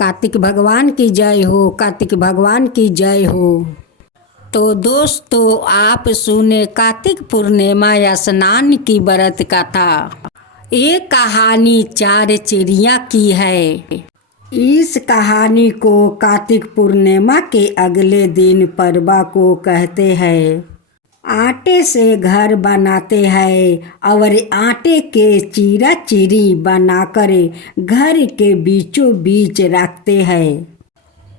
कार्तिक भगवान की जय हो, कार्तिक भगवान की जय हो। तो दोस्तों, आप सुने कार्तिक पूर्णिमा या स्नान की व्रत कथा। ये कहानी 4 चिड़िया की है। इस कहानी को कार्तिक पूर्णिमा के अगले दिन परवा को कहते हैं। आटे से घर बनाते हैं और आटे के चीरा चीरी बनाकर घर के बीचों बीच रखते हैं।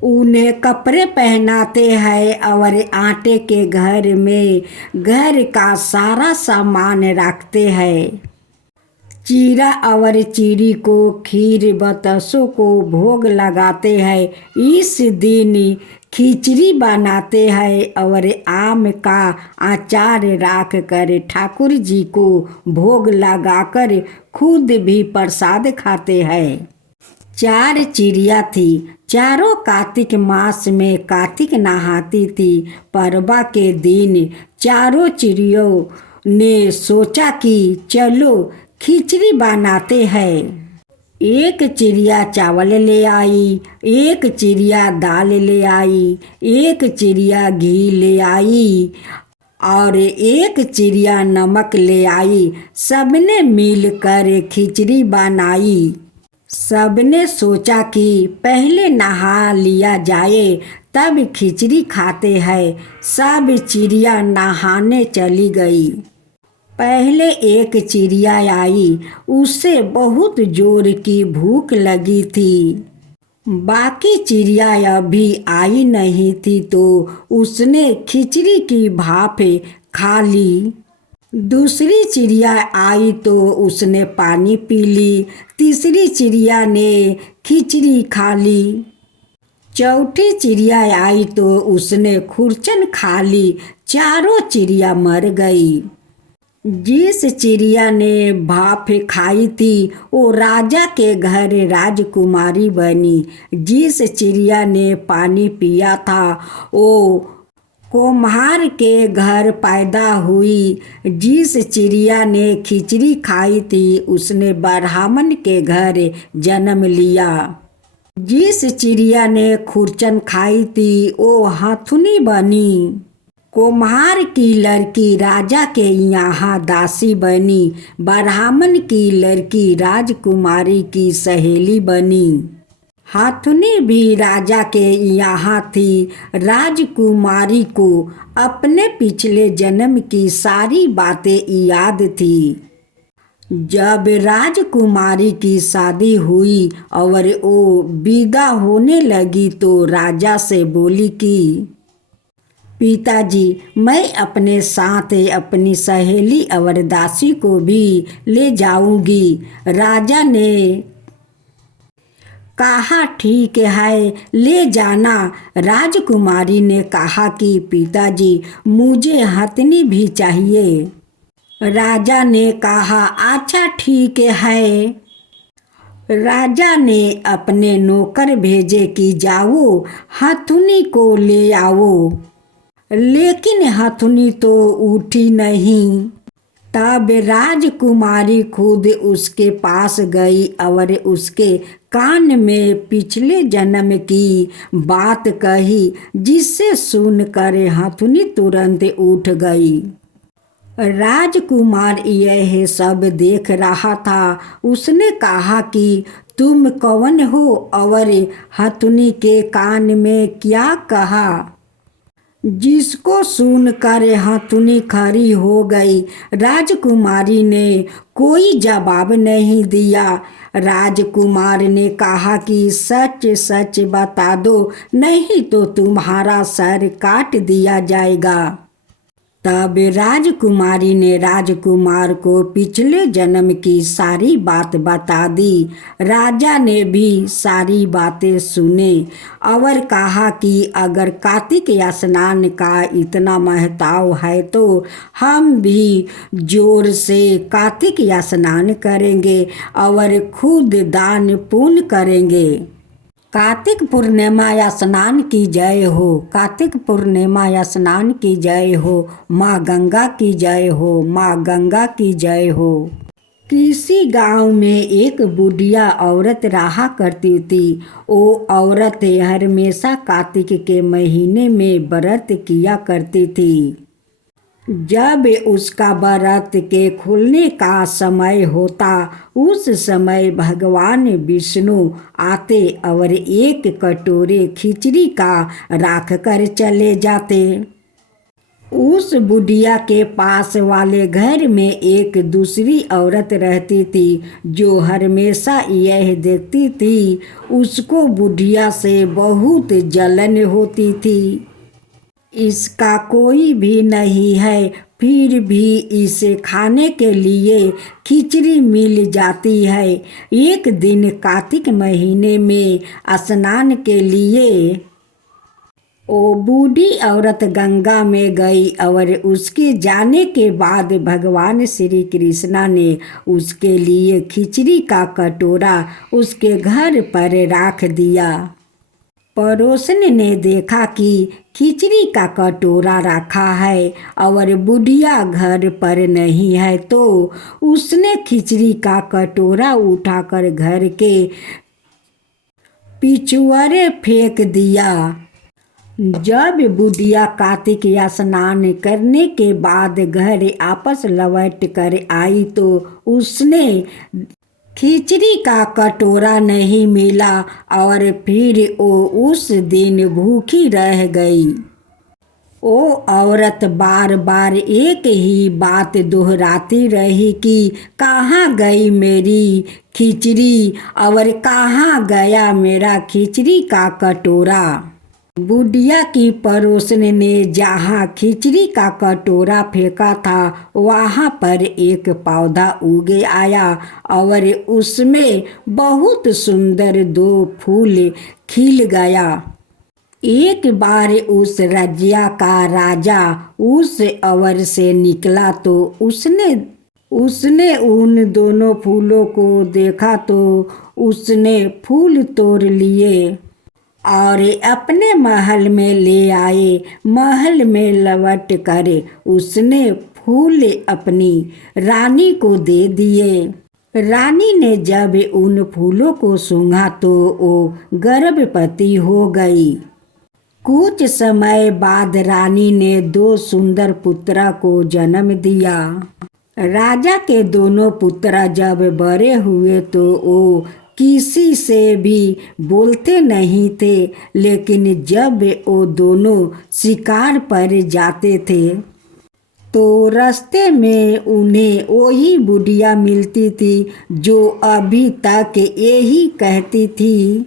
उन्हें कपड़े पहनाते हैं और आटे के घर में घर का सारा सामान रखते हैं। चीरा और चीरी को खीर बतासों को भोग लगाते हैं। इस दिन खिचड़ी बनाते हैं और आम का अचार रख कर ठाकुर जी को भोग लगाकर खुद भी प्रसाद खाते हैं। 4 चिड़िया थी। चारों कार्तिक मास में कार्तिक नहाती थी। परवा के दिन चारों चिड़ियों ने सोचा कि चलो खिचड़ी बनाते हैं। एक चिड़िया चावल ले आई, एक चिड़िया दाल ले आई, एक चिड़िया घी ले आई और एक चिड़िया नमक ले आई। सबने मिलकर खिचड़ी बनाई। सबने सोचा कि पहले नहा लिया जाए तब खिचड़ी खाते हैं। सब चिड़िया नहाने चली गई। पहले एक चिड़िया आई, उसे बहुत जोर की भूख लगी थी। बाकी चिड़िया अभी आई नहीं थी तो उसने खिचड़ी की भाप खा ली। दूसरी चिड़िया आई तो उसने पानी पी ली। तीसरी चिड़िया ने खिचड़ी खा ली। चौथी चिड़िया आई तो उसने खुरचन खा ली। चारों चिड़िया मर गई। जिस चिड़िया ने भाप खाई थी वो राजा के घर राजकुमारी बनी। जिस चिड़िया ने पानी पिया था वो कुम्हार के घर पैदा हुई। जिस चिड़िया ने खिचड़ी खाई थी उसने ब्राह्मण के घर जन्म लिया। जिस चिड़िया ने खुरचन खाई थी वो हथुनी बनी। कुम्हार की लड़की राजा के यहाँ दासी बनी। ब्राह्मण की लड़की राजकुमारी की सहेली बनी। हथुनी भी राजा के यहाँ थी। राजकुमारी को अपने पिछले जन्म की सारी बातें याद थी। जब राजकुमारी की शादी हुई और वो विदा होने लगी तो राजा से बोली कि पिताजी, मैं अपने साथ अपनी सहेली और दासी को भी ले जाऊंगी। राजा ने कहा ठीक है, ले जाना। राजकुमारी ने कहा कि पिताजी, मुझे हथनी भी चाहिए। राजा ने कहा अच्छा ठीक है। राजा ने अपने नौकर भेजे कि जाओ हथुनी को ले आओ। लेकिन हथुनी तो उठी नहीं। तब राजकुमारी खुद उसके पास गई और उसके कान में पिछले जन्म की बात कही, जिससे सुनकर हथुनी तुरंत उठ गई। राजकुमार यह सब देख रहा था। उसने कहा कि तुम कौन हो और हथुनी के कान में क्या कहा? जिसको सुनकर हथुनी खड़ी हो गई। राजकुमारी ने कोई जवाब नहीं दिया। राजकुमार ने कहा कि सच सच बता दो, नहीं तो तुम्हारा सर काट दिया जाएगा। तब राजकुमारी ने राजकुमार को पिछले जन्म की सारी बात बता दी। राजा ने भी सारी बातें सुने और कहा कि अगर कार्तिक स्नान का इतना महत्व है तो हम भी जोर से कार्तिक स्नान करेंगे और खुद दान पुण्य करेंगे। कार्तिक पूर्णिमा या स्नान की जय हो। कार्तिक पूर्णिमा या स्नान की जय हो। माँ गंगा की जय हो। माँ गंगा की जय हो। किसी गांव में एक बुढ़िया औरत रहा करती थी। वो औरत हमेशा कार्तिक के महीने में व्रत किया करती थी। जब उसका व्रत के खुलने का समय होता, उस समय भगवान विष्णु आते और एक कटोरे खिचड़ी का राख कर चले जाते। उस बुढ़िया के पास वाले घर में एक दूसरी औरत रहती थी जो हमेशा यह देखती थी उसको बुढ़िया से बहुत जलन होती थी। इसका कोई भी नहीं है, फिर भी इसे खाने के लिए खिचड़ी मिल जाती है। एक दिन कार्तिक महीने में स्नान के लिए वो बूढ़ी औरत गंगा में गई और उसके जाने के बाद भगवान श्री कृष्णा ने उसके लिए खिचड़ी का कटोरा उसके घर पर रख दिया। पड़ोसन ने देखा कि खिचड़ी का कटोरा रखा है और बुढ़िया घर पर नहीं है, तो उसने खिचड़ी का कटोरा उठाकर घर के पिछुआरे फेंक दिया। जब बुढ़िया कार्तिक स्नान करने के बाद घर वापस लौट कर आई तो उसने खिचड़ी का कटोरा नहीं मिला और फिर वो उस दिन भूखी रह गई। वो औरत बार बार एक ही बात दोहराती रही कि कहाँ गई मेरी खिचड़ी और कहाँ गया मेरा खिचड़ी का कटोरा। बुढ़िया की पड़ोसन ने जहाँ खिचड़ी का कटोरा फेंका था वहाँ पर एक पौधा उग आया और उसमें बहुत सुंदर 2 फूल खिल गया। एक बार उस राज्य का राजा उस अवर से निकला तो उसने उन दोनों फूलों को देखा तो उसने फूल तोड़ लिए और अपने महल में ले आए। महल में लौट कर उसने फूल अपनी रानी को दे दिए। रानी ने जब उन फूलों को सूंघा तो वो गर्भवती हो गई। कुछ समय बाद रानी ने 2 सुंदर पुत्र को जन्म दिया। राजा के दोनों पुत्र जब बड़े हुए तो वो किसी से भी बोलते नहीं थे, लेकिन जब वो दोनों शिकार पर जाते थे तो रास्ते में उन्हें वही बुढ़िया मिलती थी जो अभी तक यही कहती थी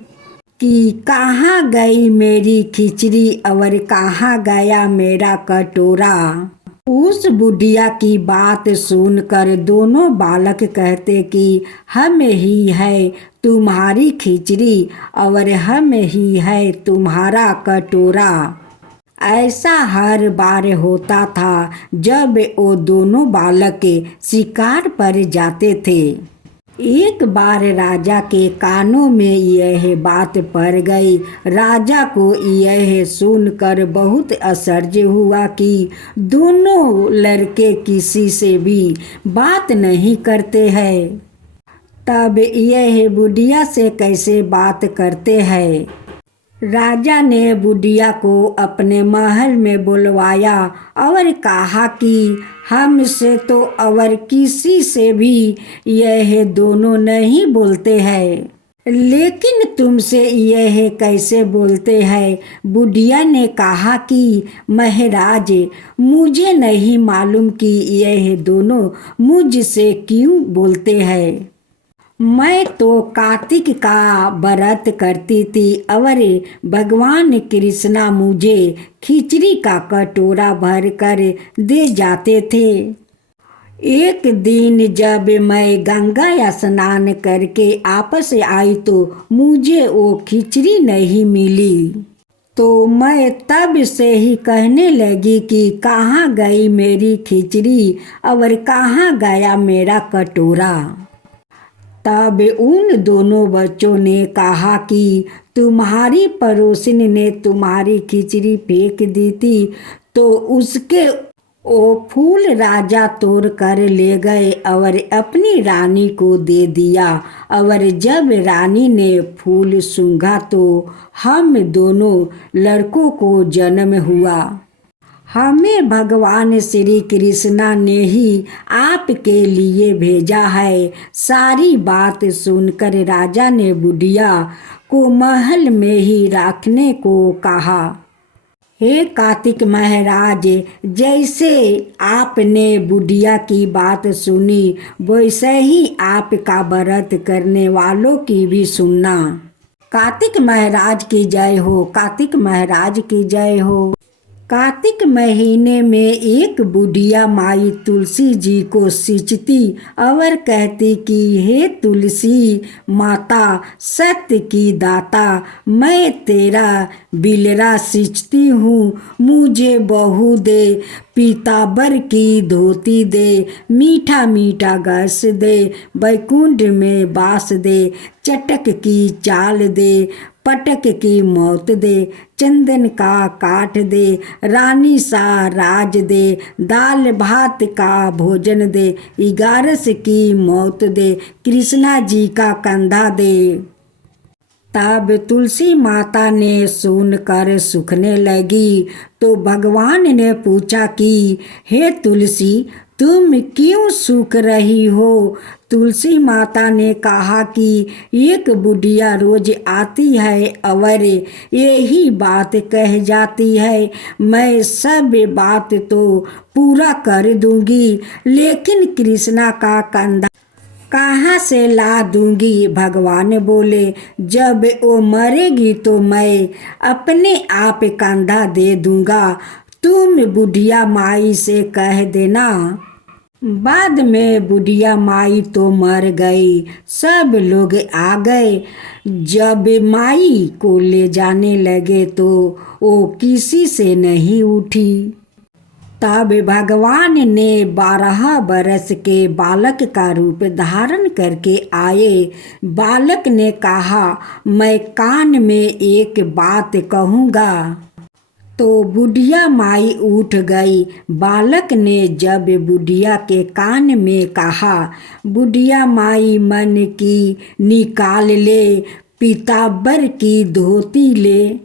कि कहाँ गई मेरी खिचड़ी और कहाँ गया मेरा कटोरा। उस बुढ़िया की बात सुनकर दोनों बालक कहते कि हम ही है तुम्हारी खिचड़ी और हम ही है तुम्हारा कटोरा। ऐसा हर बार होता था जब वो दोनों बालक शिकार पर जाते थे। एक बार राजा के कानों में यह बात पड़ गई। राजा को यह सुनकर बहुत आश्चर्य हुआ कि दोनों लड़के किसी से भी बात नहीं करते हैं, तब यह बुढ़िया से कैसे बात करते हैं। राजा ने बुढ़िया को अपने महल में बुलवाया और कहा कि हमसे तो और किसी से भी यह दोनों नहीं बोलते हैं, लेकिन तुमसे यह कैसे बोलते हैं। बुढ़िया ने कहा कि महाराज, मुझे नहीं मालूम कि यह दोनों मुझसे क्यों बोलते हैं। मैं तो कार्तिक का व्रत करती थी और भगवान कृष्णा मुझे खिचड़ी का कटोरा भर कर दे जाते थे। एक दिन जब मैं गंगा स्नान करके वापस आई तो मुझे वो खिचड़ी नहीं मिली, तो मैं तब से ही कहने लगी कि कहाँ गई मेरी खिचड़ी और कहाँ गया मेरा कटोरा। तब उन दोनों बच्चों ने कहा कि तुम्हारी पड़ोसिन ने तुम्हारी खिचड़ी फेंक दी थी, तो ओ फूल राजा तोड़ कर ले गए और अपनी रानी को दे दिया। और जब रानी ने फूल सूंघा तो हम दोनों लड़कों को जन्म हुआ। हमें भगवान श्री कृष्णा ने ही आपके लिए भेजा है। सारी बात सुनकर राजा ने बुढ़िया को महल में ही रखने को कहा। हे कार्तिक महाराज, जैसे आपने बुढ़िया की बात सुनी वैसे ही आपका व्रत करने वालों की भी सुनना। कार्तिक महाराज की जय हो, कार्तिक महाराज की जय हो। कार्तिक महीने में एक बुढ़िया माई तुलसी जी को सींचती और कहती कि हे तुलसी माता, सत्य की दाता, मैं तेरा बिलरा सींचती हूँ, मुझे बहू दे, पीतांबर की धोती दे, मीठा मीठा गस दे, बैकुंठ में बास दे, चटक की चाल दे, पटक की मौत दे, चंदन का काठ दे, रानी सा राज दे, दाल भात का भोजन दे, 11 की मौत दे, कृष्णा जी का कंधा दे। तब तुलसी माता ने सुनकर सूखने लगी तो भगवान ने पूछा कि हे तुलसी, तुम क्यों सूख रही हो? तुलसी माता ने कहा कि एक बुढ़िया रोज आती है और यही बात कह जाती है। मैं सब बात तो पूरा कर दूंगी, लेकिन कृष्णा का कंधा कहाँ से ला दूंगी? भगवान बोले, जब वो मरेगी तो मैं अपने आप कंधा दे दूंगा, तुम बुढ़िया माई से कह देना। बाद में बुढ़िया माई तो मर गई, सब लोग आ गए। जब माई को ले जाने लगे तो वो किसी से नहीं उठी। तब भगवान ने 12 बरस के बालक का रूप धारण करके आए। बालक ने कहा, मैं कान में एक बात कहूँगा। तो बुढ़िया माई उठ गई। बालक ने जब बुढ़िया के कान में कहा, बुढ़िया माई मन की निकाल ले, पीतांबर की धोती ले,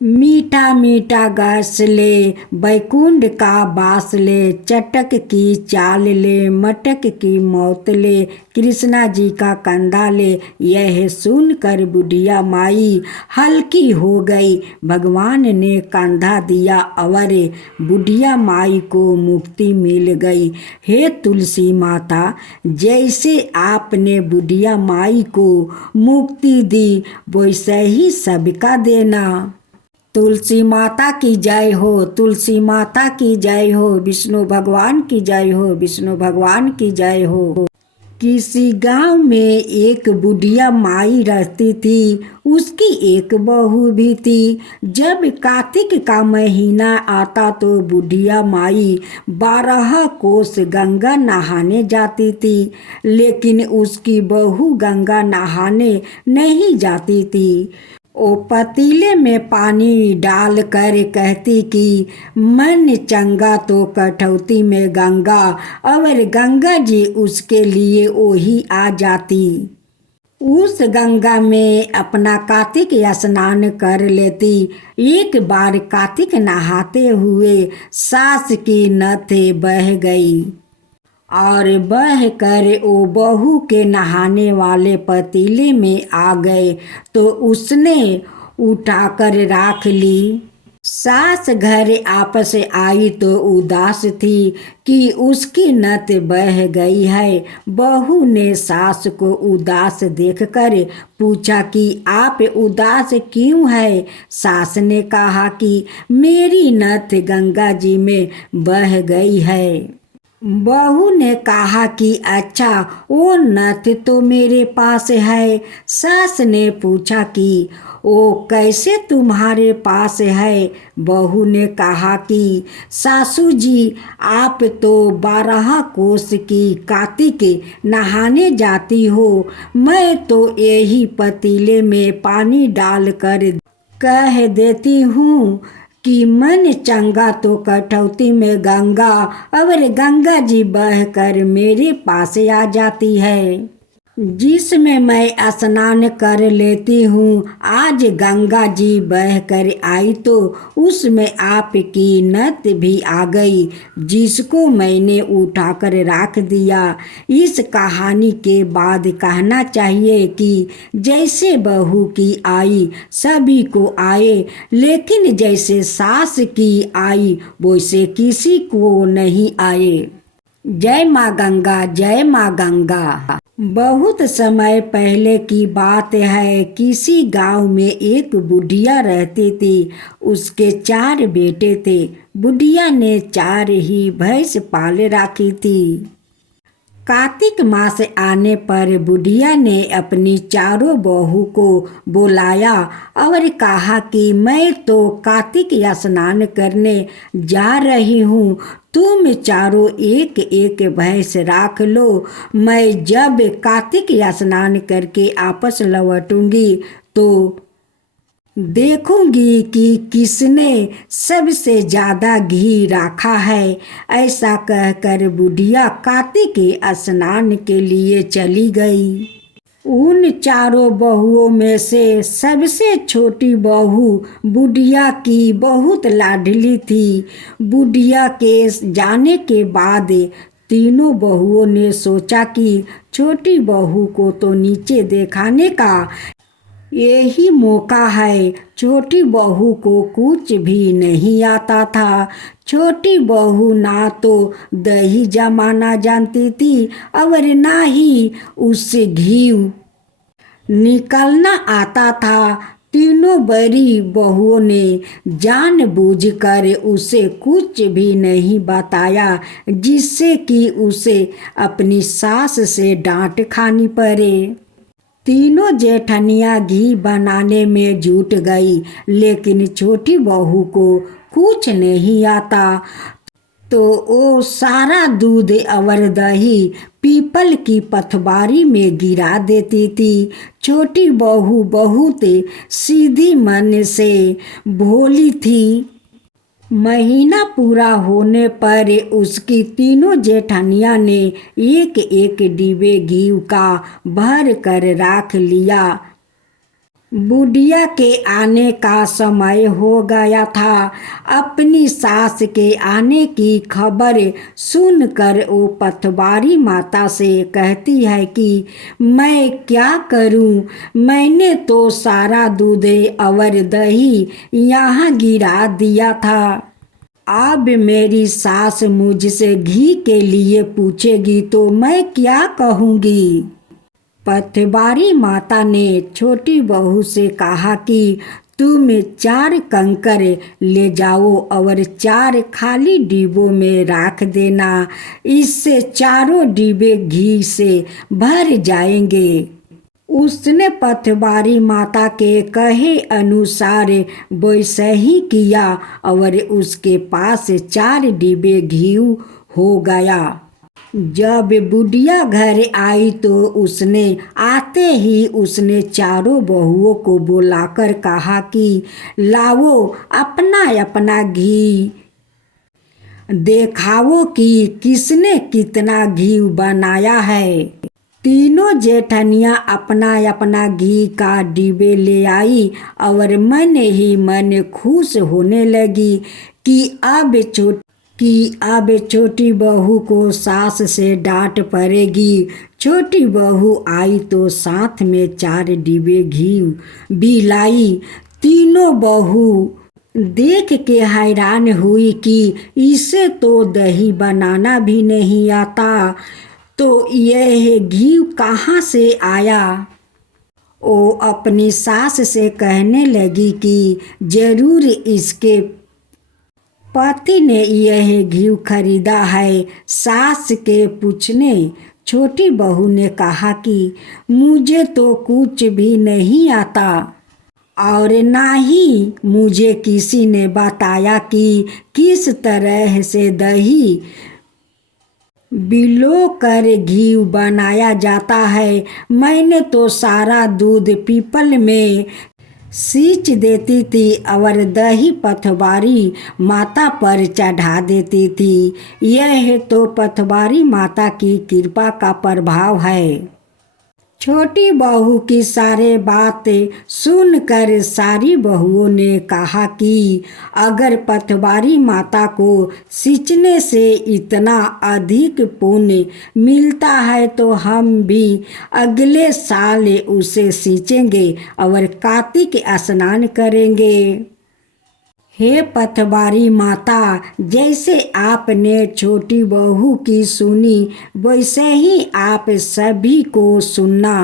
मीठा मीठा गस ले, बैकुंठ का बास ले, चटक की चाल ले, मटक की मौत ले, कृष्णा जी का कंधा ले। यह सुनकर बुढ़िया माई हल्की हो गई। भगवान ने कंधा दिया और बुढ़िया माई को मुक्ति मिल गई। हे तुलसी माता, जैसे आपने बुढ़िया माई को मुक्ति दी वैसे ही सबका देना। तुलसी माता की जय हो, तुलसी माता की जय हो, विष्णु भगवान की जय हो, विष्णु भगवान की जय हो। किसी गांव में एक बुढ़िया माई रहती थी। उसकी एक बहू भी थी। जब कार्तिक का महीना आता तो बुढ़िया माई 12 कोस गंगा नहाने जाती थी, लेकिन उसकी बहू गंगा नहाने नहीं जाती थी। वो पतीले में पानी डाल कर कहती कि मन चंगा तो कठौती में गंगा, और गंगा जी उसके लिए वही आ जाती। उस गंगा में अपना कार्तिक स्नान कर लेती। एक बार कार्तिक नहाते हुए सास की नथ बह गई और बह कर वो बहू के नहाने वाले पतीले में आ गए तो उसने उठाकर राख ली। सास घर आपस आई तो उदास थी कि उसकी नथ बह गई है। बहू ने सास को उदास देखकर पूछा कि आप उदास क्यों है? सास ने कहा कि मेरी नथ गंगा जी में बह गई है। बहू ने कहा कि अच्छा, वो नथ तो मेरे पास है। सास ने पूछा कि वो कैसे तुम्हारे पास है? बहू ने कहा कि सासू जी, आप तो 12 कोस की कार्तिक नहाने जाती हो, मैं तो यही पतीले में पानी डालकर कह देती हूँ कि मन चंगा तो कटौती में गंगा, और गंगा जी बहकर मेरे पास आ जाती है। जिसमें मैं स्नान कर लेती हूँ, आज गंगा जी बह कर आई तो उसमें आपकी नत भी आ गई, जिसको मैंने उठाकर रख दिया। इस कहानी के बाद कहना चाहिए कि जैसे बहू की आई सभी को आए, लेकिन जैसे सास की आई वैसे किसी को नहीं आए। जय माँ गंगा, जय माँ गंगा। बहुत समय पहले की बात है। किसी गांव में एक बुढ़िया रहती थी। उसके 4 बेटे थे। बुढ़िया ने 4 ही भैंस पाल रखी थी। कार्तिक मास आने पर बुढ़िया ने अपनी चारों बहू को बुलाया और कहा कि मैं तो कार्तिक स्नान करने जा रही हूँ, तुम चारों एक एक भैंस राख लो। मैं जब कार्तिक स्नान करके आपस लौटूंगी तो देखूंगी कि किसने सबसे ज्यादा घी रखा है। ऐसा कहकर बुढ़िया कार्तिक स्नान के लिए चली गई। उन चारों बहुओं में से सबसे छोटी बहू बुढ़िया की बहुत लाडली थी। बुढ़िया के जाने के बाद तीनों बहुओं ने सोचा कि छोटी बहू को तो नीचे दिखाने का यही मौका है। छोटी बहू को कुछ भी नहीं आता था। छोटी बहू ना तो दही जमाना जानती थी और ना ही उससे घी निकलना आता था। तीनों बड़ी बहुओं ने जानबूझकर उसे कुछ भी नहीं बताया, जिससे कि उसे अपनी सास से डांट खानी पड़े। तीनों जेठनियाँ घी बनाने में जुट गई, लेकिन छोटी बहू को कुछ नहीं आता, तो वो सारा दूध और दही पीपल की पथवारी में गिरा देती थी। छोटी बहू बहुत सीधी मन से भोली थी। महीना पूरा होने पर उसकी तीनों जेठनिया ने एक एक डिब्बे घी का भर कर रख लिया। बुढ़िया के आने का समय हो गया था। अपनी सास के आने की खबर सुनकर वो पथवारी माता से कहती है कि मैं क्या करूं, मैंने तो सारा दूध और दही यहाँ गिरा दिया था। अब मेरी सास मुझसे घी के लिए पूछेगी तो मैं क्या कहूँगी। पथवारी माता ने छोटी बहू से कहा कि तुम 4 कंकर ले जाओ और 4 खाली डिब्बों में रख देना, इससे चारों डिब्बे घी से भर जाएंगे। उसने पथवारी माता के कहे अनुसार वैसे ही किया और उसके पास 4 डिब्बे घी हो गया। जब बुढ़िया घर आई तो उसने आते ही उसने चारों बहुओं को बुलाकर कहा कि लाओ अपना अपना घी दिखाओ कि किसने कितना घी बनाया है। तीनों जेठनियाँ अपना अपना घी का डिब्बे ले आई और मन ही मन खुश होने लगी कि अब छोटी बहू को सास से डांट पड़ेगी। छोटी बहू आई तो साथ में 4 डिब्बे घी भी लाई। तीनों बहू देख के हैरान हुई कि इसे तो दही बनाना भी नहीं आता, तो यह घी कहाँ से आया। वो अपनी सास से कहने लगी कि जरूर इसके पति ने यह घी खरीदा है। सास के पूछने छोटी बहू ने कहा कि मुझे तो कुछ भी नहीं आता और ना ही मुझे किसी ने बताया कि किस तरह से दही बिलो कर घी बनाया जाता है। मैंने तो सारा दूध पीपल में सींच देती थी और दही पथवारी माता पर चढ़ा देती थी। यह तो पथवारी माता की कृपा का प्रभाव है। छोटी बहू की सारे बातें सुनकर सारी बहुओं ने कहा कि अगर पथवारी माता को सींचने से इतना अधिक पुण्य मिलता है तो हम भी अगले साल उसे सींचेंगे और कार्तिक स्नान करेंगे। हे पथवारी माता, जैसे आपने छोटी बहू की सुनी वैसे ही आप सभी को सुनना।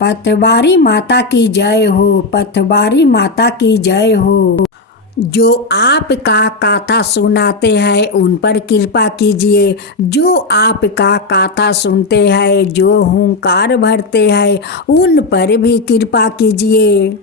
पथवारी माता की जय हो, पथवारी माता की जय हो। जो आपका गाथा सुनाते हैं उन पर कृपा कीजिए। जो आपका गाथा सुनते हैं, जो हुंकार भरते हैं उन पर भी कृपा कीजिए।